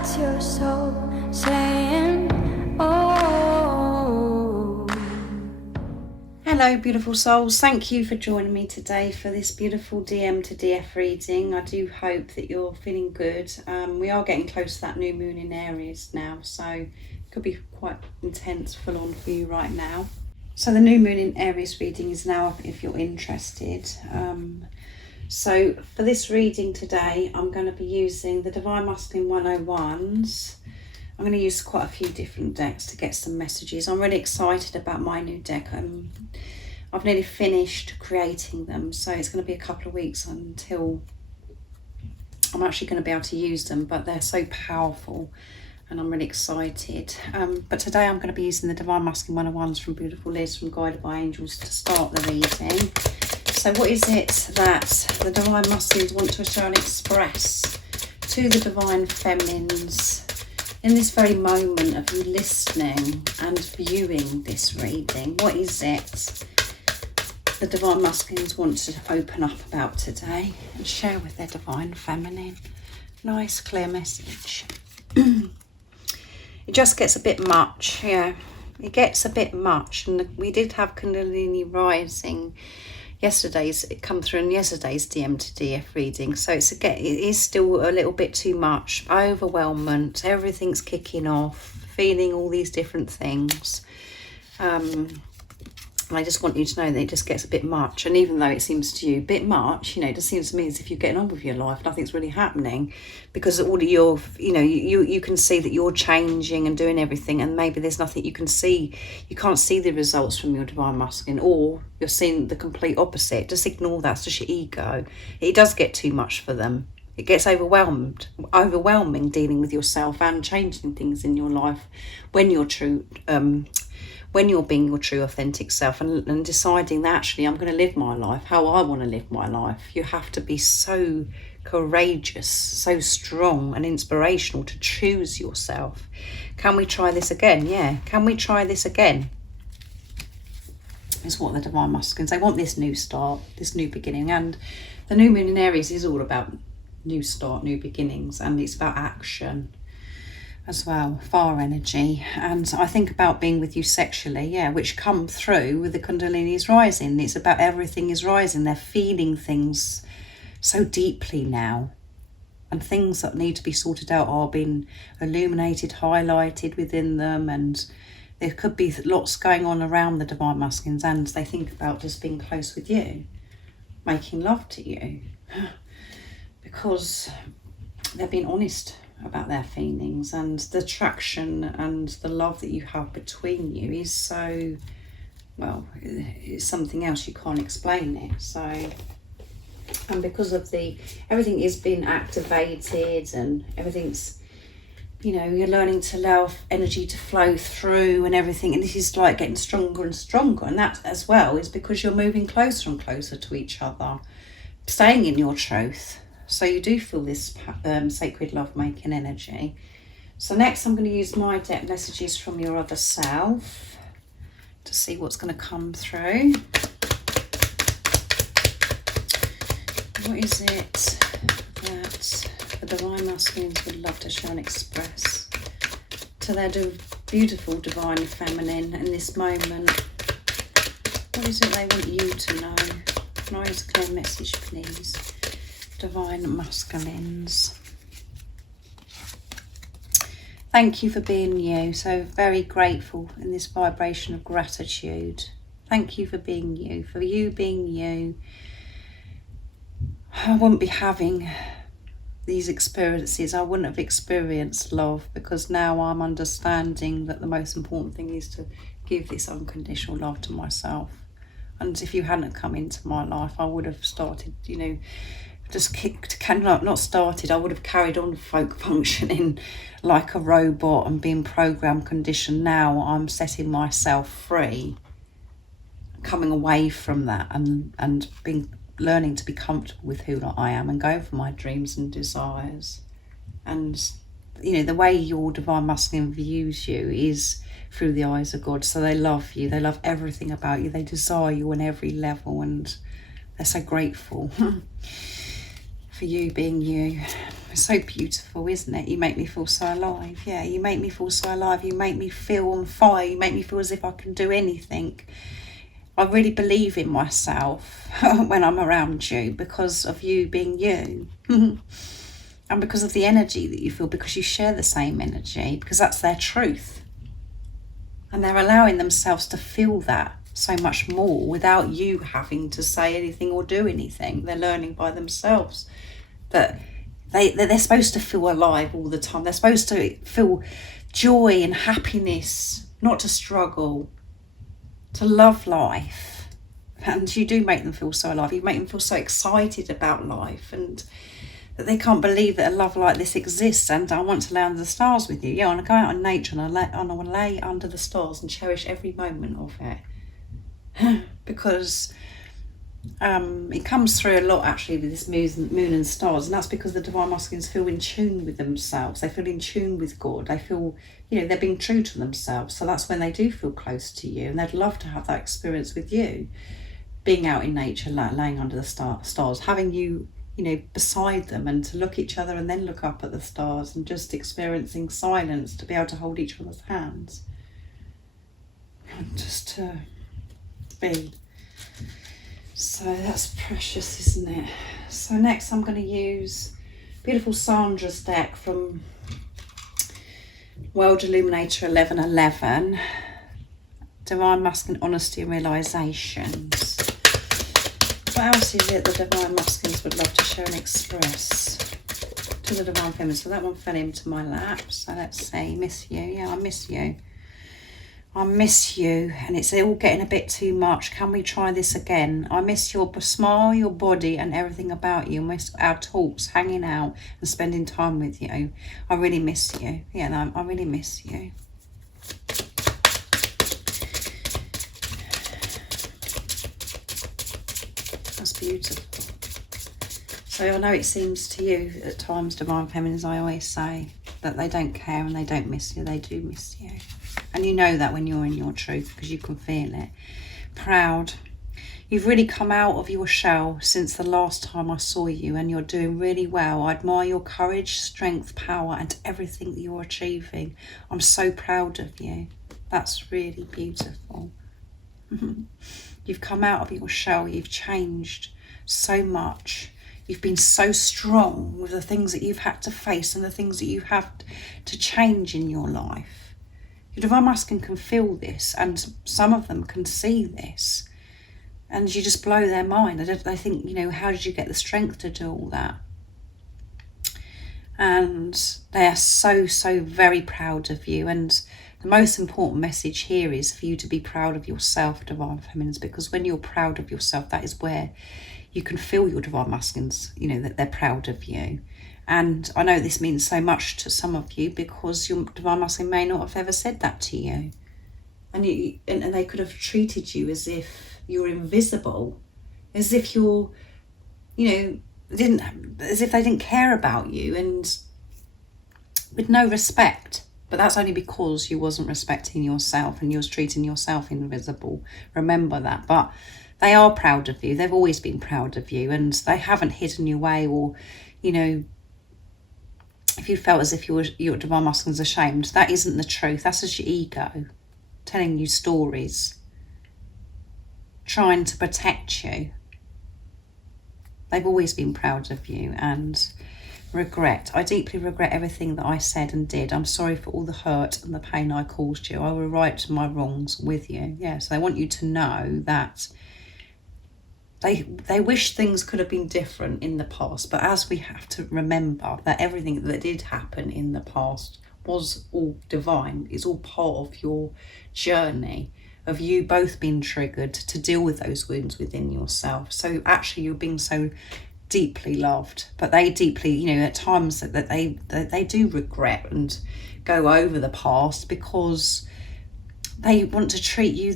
got your soul saying, oh. Hello beautiful souls, thank you for joining me today for this beautiful DM to DF reading. I do hope that you're feeling good. We are getting close to that new moon in Aries now, so it could be quite intense, full on for you right now. So the new moon in Aries reading is now up if you're interested. So for this reading today, I'm going to be using the Divine Masculine 101s. I'm going to use quite a few different decks to get some messages. I'm really excited about my new deck. I've nearly finished creating them, so it's going to be a couple of weeks until I'm actually going to be able to use them, but they're so powerful and I'm really excited. But today I'm going to be using the Divine Masculine 101s from Beautiful Liz from Guided by Angels to start the reading. So what is it that the Divine Masculines want to show and express to the Divine Feminines in this very moment of you listening and viewing this reading? What is it the Divine Masculines want to open up about today and share with their Divine Feminine? Nice clear message. It just gets a bit much, yeah. It gets a bit much, and we did have Kundalini rising it come through in yesterday's DM to DF reading, so it is still a little bit too much, overwhelmment, everything's kicking off, feeling all these different things. I just want you to know that it just gets a bit much, and even though it seems to you a bit much, you know, it just seems to me as if you're getting on with your life, nothing's really happening, because all of your, you know, you can see that you're changing and doing everything, and maybe there's nothing you can see. You can't see the results from your Divine Masculine, or you're seeing the complete opposite. Just ignore that. It's just your ego. It does get too much for them. It gets overwhelming dealing with yourself and changing things in your life when you're true. When you're being your true authentic self and deciding that actually I'm going to live my life how I want to live my life. You have to be so courageous, so strong and inspirational to choose yourself. Can we try this again? Yeah, can we try this again? Is what the Divine Masculines, they want this new start, this new beginning. And the new moon in Aries is all about new start, new beginnings, and it's about action as well, fire energy. And I think about being with you sexually, yeah, which come through with the Kundalini's rising. It's about everything is rising. They're feeling things so deeply now, and things that need to be sorted out are being illuminated, highlighted within them, and there could be lots going on around the Divine Masculines, and they think about just being close with you, making love to you, because they're being honest about their feelings, and the attraction and the love that you have between you is so, well, it's something else, you can't explain it. So, and because of everything is being activated and everything's, you know, you're learning to allow energy to flow through and everything, and this is like getting stronger and stronger, and that as well is because you're moving closer and closer to each other, staying in your truth. So you do feel this sacred love-making energy. So next I'm going to use my deck messages from your other self to see what's going to come through. What is it that the Divine Masculines would love to show and express to their beautiful Divine Feminine in this moment? What is it they want you to know? Nice clear message, please. Divine Masculines. Thank you for being you. So very grateful in this vibration of gratitude. Thank you for being you. For you being you, I wouldn't be having these experiences. I wouldn't have experienced love, because now I'm understanding that the most important thing is to give this unconditional love to myself. And if you hadn't come into my life, I would have started, you know, not started, I would have carried on functioning like a robot and being program conditioned. Now I'm setting myself free, coming away from that, and learning to be comfortable with who I am and go for my dreams and desires. And you know, the way your Divine Masculine views you is through the eyes of God. So they love you, they love everything about you, they desire you on every level, and they're so grateful for you being you. It's so beautiful, isn't it? You make me feel so alive. Yeah, you make me feel so alive. You make me feel on fire. You make me feel as if I can do anything. I really believe in myself when I'm around you because of you being you. And because of the energy that you feel, because you share the same energy, because that's their truth. And they're allowing themselves to feel that so much more without you having to say anything or do anything. They're learning by themselves that they're supposed to feel alive all the time. They're supposed to feel joy and happiness, not to struggle, to love life. And you do make them feel so alive. You make them feel so excited about life, and that they can't believe that a love like this exists. And I want to lay under the stars with you. Yeah, I want to go out in nature and I want to lay under the stars and cherish every moment of it. Because it comes through a lot actually with this moon and stars, and that's because the divine masculines feel in tune with themselves. They feel in tune with God. They feel, they're being true to themselves. So that's when they do feel close to you, and they'd love to have that experience with you, being out in nature, laying under the stars, having you, beside them, and to look at each other and then look up at the stars, and just experiencing silence, to be able to hold each other's hands and just to be. So that's precious, isn't it? So next I'm going to use beautiful Sandra's deck from World Illuminator 1111, Divine Masculine Honesty and Realizations. What else is it the Divine Masculines would love to share and express to the Divine Feminine? So that one fell into my lap. So let's see. Miss you. Yeah, I miss you. I miss you, and it's all getting a bit too much. Can we try this again? I miss your smile, your body, and everything about you. I miss our talks, hanging out, and spending time with you. I really miss you. Yeah, no, I really miss you. That's beautiful. So I know it seems to you at times, Divine Feminines, I always say, that they don't care and they don't miss you. They do miss you. And you know that when you're in your truth, because you can feel it. Proud. You've really come out of your shell since the last time I saw you, and you're doing really well. I admire your courage, strength, power, and everything that you're achieving. I'm so proud of you. That's really beautiful. You've come out of your shell. You've changed so much. You've been so strong with the things that you've had to face and the things that you have to change in your life. Your Divine Masculine can feel this, and some of them can see this, and you just blow their mind. They think, how did you get the strength to do all that? And they are so, so very proud of you. And the most important message here is for you to be proud of yourself, Divine Feminines, because when you're proud of yourself, that is where you can feel your Divine Masculines, that they're proud of you. And I know this means so much to some of you because your Divine Masculine may not have ever said that to you. And they could have treated you as if you're invisible, as if you're, as if they didn't care about you, and with no respect. But that's only because you wasn't respecting yourself and you was treating yourself invisible. Remember that. But they are proud of you. They've always been proud of you, and they haven't hidden you away, or, if you felt as if your Divine Masculine's ashamed, that isn't the truth. That's just your ego telling you stories, trying to protect you. They've always been proud of you. And regret. I deeply regret everything that I said and did. I'm sorry for all the hurt and the pain I caused you. I will right my wrongs with you. Yeah, so they want you to know that they wish things could have been different in the past, but as we have to remember that everything that did happen in the past was all divine. It's all part of your journey of you both being triggered to deal with those wounds within yourself. So actually you're being so deeply loved, but they deeply, at times that they do regret and go over the past because they want to treat you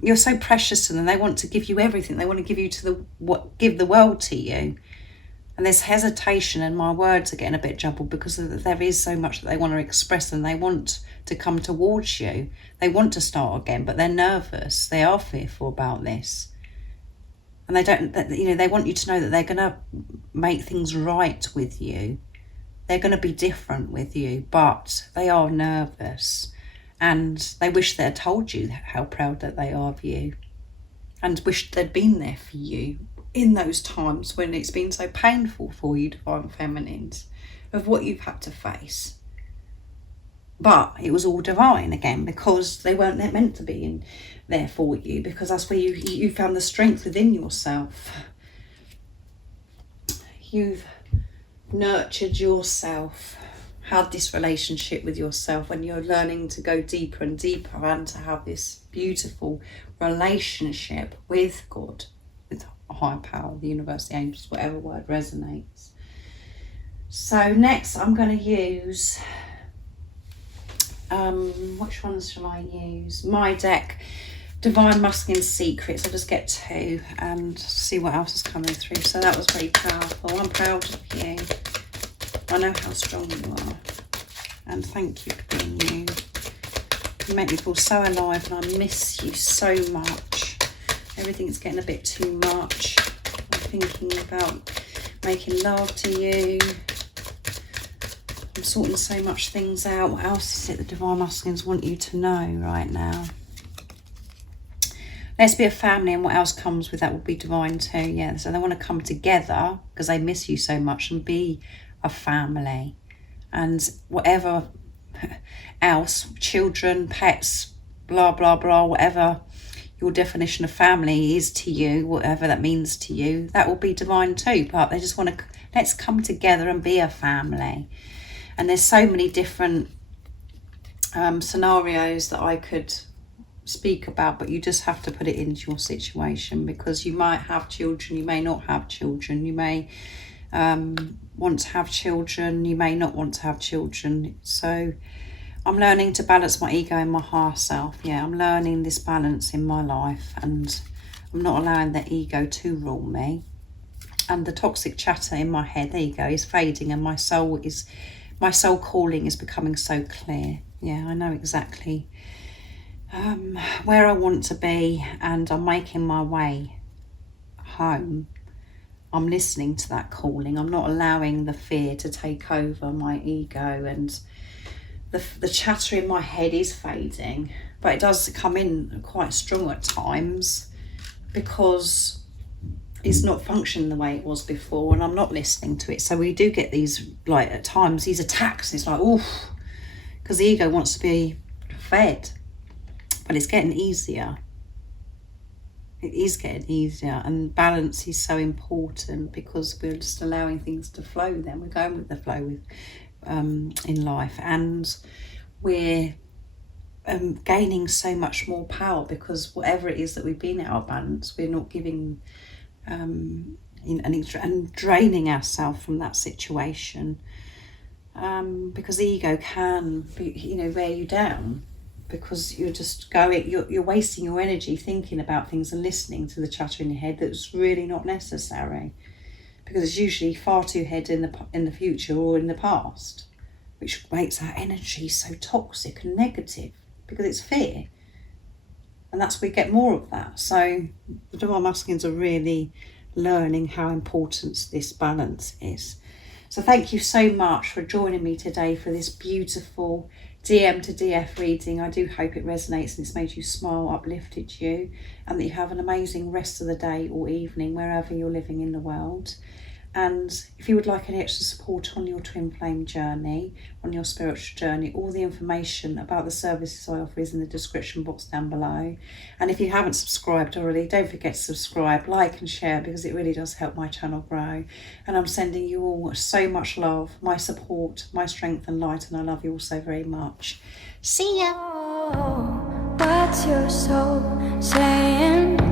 you're so precious to them. They want to give you everything. They want to give you give the world to you. And there's hesitation, and my words are getting a bit jumbled because there is so much that they want to express, and they want to come towards you. They want to start again, but they're nervous. They are fearful about this. And they don't, you know, they want you to know that they're going to make things right with you. They're going to be different with you, but they are nervous, and they wish they had told you how proud that they are of you, and wish they'd been there for you in those times when it's been so painful for you, divine feminines, of what you've had to face. But it was all divine again, because they weren't meant to be in there for you, because that's where you found the strength within yourself. You've nurtured yourself, had this relationship with yourself, when you're learning to go deeper and deeper and to have this beautiful relationship with God, with a higher power, the universe, the angels, whatever word resonates. So next I'm going to use, which ones shall I use? My deck, Divine Masculine Secrets. I'll just get 2 and see what else is coming through. So that was very powerful. I'm proud of you. I know how strong you are. And thank you for being you. You make me feel so alive, and I miss you so much. Everything's getting a bit too much. I'm thinking about making love to you. I'm sorting so much things out. What else is it the Divine Masculines want you to know right now? Let's be a family, and what else comes with that will be divine too. Yeah, so they want to come together because they miss you so much and be a family. And whatever else, children, pets, blah, blah, blah, whatever your definition of family is to you, whatever that means to you, that will be divine too. But they just want to, let's come together and be a family. And there's so many different scenarios that I could speak about, but you just have to put it into your situation, because you might have children, you may not have children, you may want to have children, you may not want to have children. So I'm learning to balance my ego and my higher self. Yeah, I'm learning this balance in my life, and I'm not allowing the ego to rule me. And the toxic chatter in my head, there you go, is fading, and my soul calling is becoming so clear. Yeah, I know exactly where I want to be, and I'm making my way home. I'm listening to that calling. I'm not allowing the fear to take over my ego, and the chatter in my head is fading, but it does come in quite strong at times because it's not functioning the way it was before, and I'm not listening to it. So we do get these, like, at times, these attacks. It's like, oof, because the ego wants to be fed. But it's getting easier. It is getting easier, and balance is so important, because we're just allowing things to flow. Then we're going with the flow with in life, and we're gaining so much more power, because whatever it is that we've been out of balance, we're not giving and draining ourselves from that situation, because the ego can be, wear you down. Because you're just going, you're wasting your energy thinking about things and listening to the chatter in your head that's really not necessary, because it's usually far too head in the future or in the past, which makes our energy so toxic and negative, because it's fear, and that's where we get more of that. So the Divine Masculines are really learning how important this balance is. So thank you so much for joining me today for this beautiful DM to DF reading. I do hope it resonates and it's made you smile, uplifted you, and that you have an amazing rest of the day or evening wherever you're living in the world. And if you would like any extra support on your twin flame journey, on your spiritual journey, all the information about the services I offer is in the description box down below. And if you haven't subscribed already, don't forget to subscribe, like and share, because it really does help my channel grow. And I'm sending you all so much love, my support, my strength and light, and I love you all so very much. See ya! What's your soul saying?